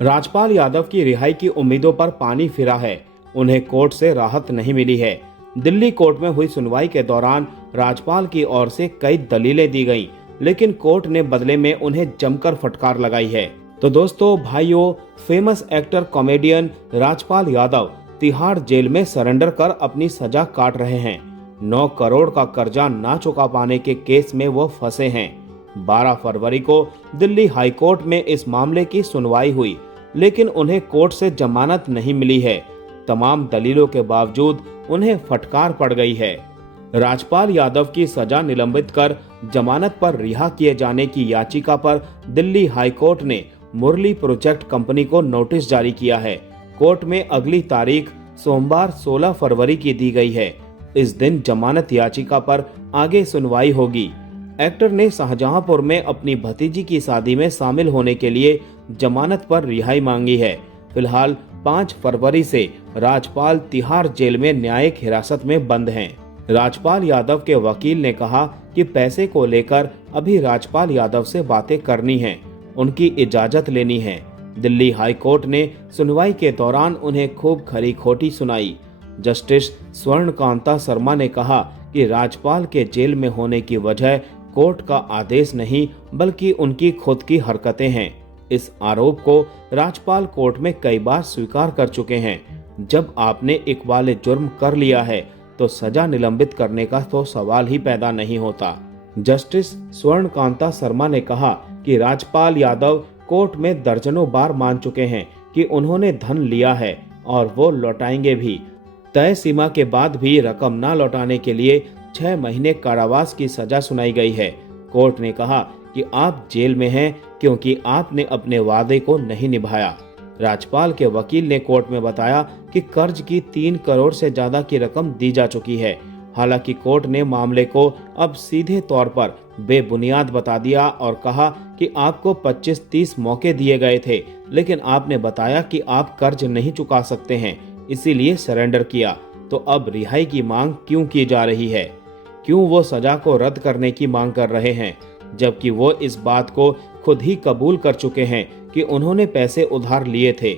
राजपाल यादव की रिहाई की उम्मीदों पर पानी फिरा है। उन्हें कोर्ट से राहत नहीं मिली है। दिल्ली कोर्ट में हुई सुनवाई के दौरान राजपाल की ओर से कई दलीलें दी गईं, लेकिन कोर्ट ने बदले में उन्हें जमकर फटकार लगाई है। तो दोस्तों भाइयों, famous actor comedian Rajpal Yadav Tihar jail में सरेंडर कर अपनी सजा काट रहे हैं। 9 करोड़ का कर्जा ना चुका पाने के केस में वो फंसे हैं। 12 फरवरी को दिल्ली हाई कोर्ट में इस मामले की सुनवाई हुई, लेकिन उन्हें कोर्ट से जमानत नहीं मिली है। तमाम दलीलों के बावजूद उन्हें फटकार पड़ गई है। राजपाल यादव की सजा निलंबित कर जमानत पर रिहा किए जाने की याचिका पर दिल्ली हाई कोर्ट ने मुरली प्रोजेक्ट कंपनी को नोटिस जारी किया है। कोर्ट में अगली तारीख सोमवार 16 फरवरी की दी गई है। इस दिन जमानत याचिका पर आगे सुनवाई होगी। एक्टर ने शाहजहांपुर में अपनी भतीजी की शादी में शामिल होने के लिए जमानत पर रिहाई मांगी है। फिलहाल 5 फरवरी से राजपाल तिहाड़ जेल में न्यायिक हिरासत में बंद हैं। राजपाल यादव के वकील ने कहा कि पैसे को लेकर अभी राजपाल यादव से बातें करनी हैं, उनकी इजाजत लेनी है। दिल्ली हाई कोर्ट ने सुनवाई के दौरान उन्हें खूब खरी खोटी सुनाई। जस्टिस स्वर्णकांता शर्मा ने कहा कि राजपाल के जेल में होने की वजह कोर्ट का आदेश नहीं बल्कि उनकी खुद की हरकतें हैं। इस आरोप को राजपाल कोर्ट में कई बार स्वीकार कर चुके हैं। जब आपने इकबाल जुर्म कर लिया है तो सजा निलंबित करने का तो सवाल ही पैदा नहीं होता। जस्टिस स्वर्णकांता शर्मा ने कहा कि राजपाल यादव कोर्ट में दर्जनों बार मान चुके हैं कि उन्होंने धन लिया है और वो लौटाएंगे भी। तय सीमा के बाद भी रकम न लौटाने के लिए 6 महीने कारावास की सजा सुनाई गई है। कोर्ट ने कहा कि आप जेल में हैं क्योंकि आपने अपने वादे को नहीं निभाया। राजपाल के वकील ने कोर्ट में बताया कि कर्ज की 3 करोड़ से ज्यादा की रकम दी जा चुकी है। हालांकि कोर्ट ने मामले को अब सीधे तौर पर बेबुनियाद बता दिया और कहा कि आपको 25-30 मौके दिए गए थे, लेकिन आपने बताया कि आप कर्ज नहीं चुका सकते हैं, इसीलिए सरेंडर किया। तो अब रिहाई की मांग क्यों की जा रही है? क्यों वो सजा को रद्द करने की मांग कर रहे हैं, जबकि वो इस बात को खुद ही कबूल कर चुके हैं कि उन्होंने पैसे उधार लिए थे।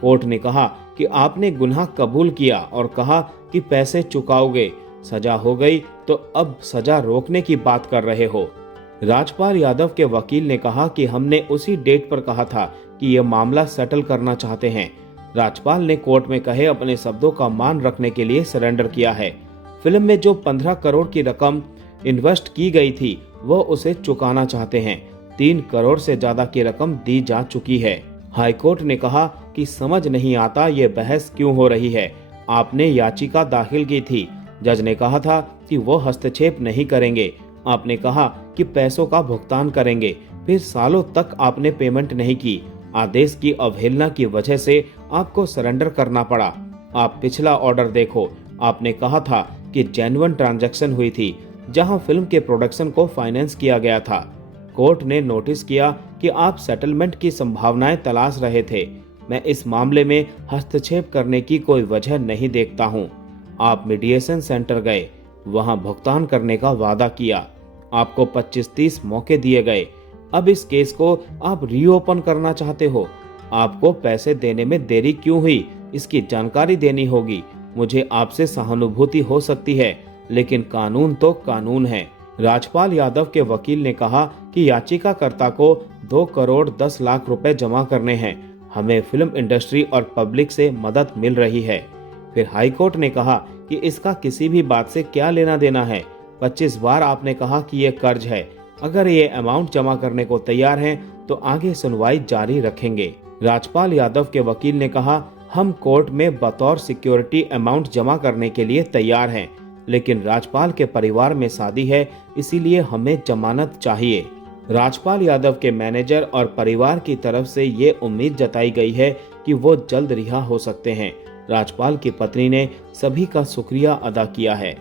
कोर्ट ने कहा कि आपने गुनाह कबूल किया और कहा कि पैसे चुकाओगे, सजा हो गई तो अब सजा रोकने की बात कर रहे हो। राजपाल यादव के वकील ने कहा कि हमने उसी डेट पर कहा था कि यह मामला सेटल करना चाहते हैं। राजपाल ने कोर्ट में कहे अपने शब्दों का मान रखने के लिए सरेंडर किया है। फिल्म में जो 15 करोड़ की रकम इन्वेस्ट की गई थी वो उसे चुकाना चाहते हैं। 3 करोड़ से ज्यादा की रकम दी जा चुकी है। हाईकोर्ट ने कहा कि समझ नहीं आता ये बहस क्यों हो रही है। आपने याचिका दाखिल की थी, जज ने कहा था कि वो हस्तक्षेप नहीं करेंगे। आपने कहा कि पैसों का भुगतान करेंगे, फिर सालों तक आपने पेमेंट नहीं की। आदेश की अवहेलना की वजह से आपको सरेंडर करना पड़ा। आप पिछला ऑर्डर देखो, आपने कहा था कि जेन्युइन ट्रांजैक्शन हुई थी जहां फिल्म के प्रोडक्शन को फाइनेंस किया गया था। कोर्ट ने नोटिस किया कि आप सेटलमेंट की संभावनाएं तलाश रहे थे। मैं इस मामले में हस्तक्षेप करने की कोई वजह नहीं देखता हूं। आप मीडिएशन सेंटर गए, वहां भुगतान करने का वादा किया। आपको 25-30 मौके दिए गए। अब इस केस को आप रीओपन करना चाहते हो। आपको पैसे देने में देरी क्यों हुई, इसकी जानकारी देनी होगी। मुझे आपसे सहानुभूति हो सकती है, लेकिन कानून तो कानून है। राजपाल यादव के वकील ने कहा कि याचिकाकर्ता को 2 करोड़ 10 लाख रुपए जमा करने हैं। हमें फिल्म इंडस्ट्री और पब्लिक से मदद मिल रही है। फिर हाईकोर्ट ने कहा कि इसका किसी भी बात से क्या लेना देना है। 25 बार आपने कहा कि ये कर्ज है। अगर ये अमाउंट जमा करने को तैयार हैं तो आगे सुनवाई जारी रखेंगे। राजपाल यादव के वकील ने कहा, हम कोर्ट में बतौर सिक्योरिटी अमाउंट जमा करने के लिए तैयार हैं, लेकिन राजपाल के परिवार में शादी है, इसीलिए हमें जमानत चाहिए। राजपाल यादव के मैनेजर और परिवार की तरफ से ये उम्मीद जताई गई है कि वो जल्द रिहा हो सकते हैं। राजपाल की पत्नी ने सभी का शुक्रिया अदा किया है।